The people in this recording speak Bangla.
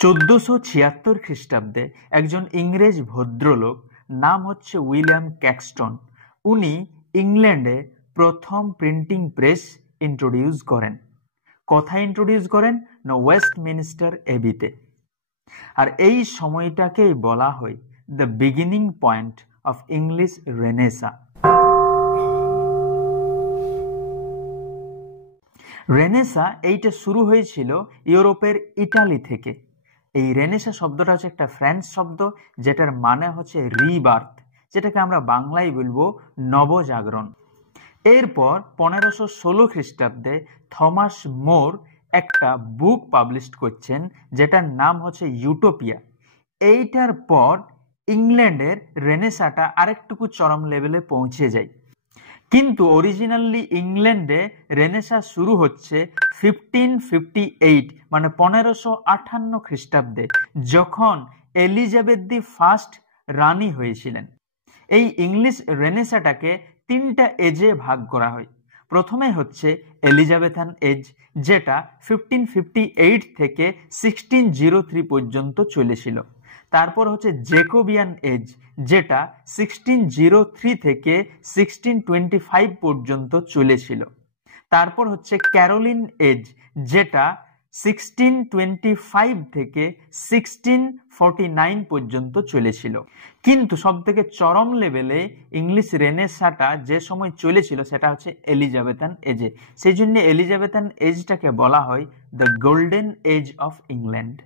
1476 খ্রিস্টাব্দে একজন ইংরেজ ভদ্রলোক নাম হচ্ছে উইলিয়াম ক্যাক্সটন, উনি ইংল্যান্ডে প্রথম প্রিন্টিং প্রেস ইন্ট্রোডিউস করেন। কোথায় ইন্ট্রোডিউস করেন? না, ওয়েস্টমিনিস্টার এবিতে। আর এই সময়টাকেই বলা হয় the beginning point of English Renaissance. Renaissance এইটা শুরু হয়েছিল ইউরোপের ইটালি থেকে। এই রেনেসা শব্দটা হচ্ছে একটা ফ্রেঞ্চ শব্দ, যেটার মানে হচ্ছে রিবার্থ, যেটাকে আমরা বাংলায় বলবো নবজাগরণ। এরপর 1516 খ্রিস্টাব্দে থমাস মোর একটা বুক পাবলিশ করছেন, যেটার নাম হচ্ছে ইউটোপিয়া। এইটার পর ইংল্যান্ডের রেনেসাটা আরেকটুকু চরম লেভেলে পৌঁছে যায়। কিন্তু অরিজিনালি ইংল্যান্ডে রেনেসা শুরু হচ্ছে 1558, মানে 1558 খ্রিস্টাব্দে, যখন এলিজাবেথ দি ফার্স্ট রানী হয়েছিলেন। এই ইংলিশ রেনেসাটাকে 3টা এজে ভাগ করা হয়। প্রথমে হচ্ছে এলিজাবেথান এজ, যেটা 1558 থেকে 1603 পর্যন্ত চলেছিল। তারপর হচ্ছে জেকোবিয়ান এজ, যেটা 1603 থেকে 1625 পর্যন্ত চলেছিল। তারপর হচ্ছে ক্যারোলিন এজ, যেটা 1625 থেকে 1649 পর্যন্ত চলেছিল। কিন্তু সব থেকে চরম লেভেলে ইংলিশ রেনেসাটা যে সময় চলেছিল সেটা হচ্ছে এলিজাবেথান এজে। সেই জন্য এলিজাবেথান এজটাকে বলা হয় the golden age of England.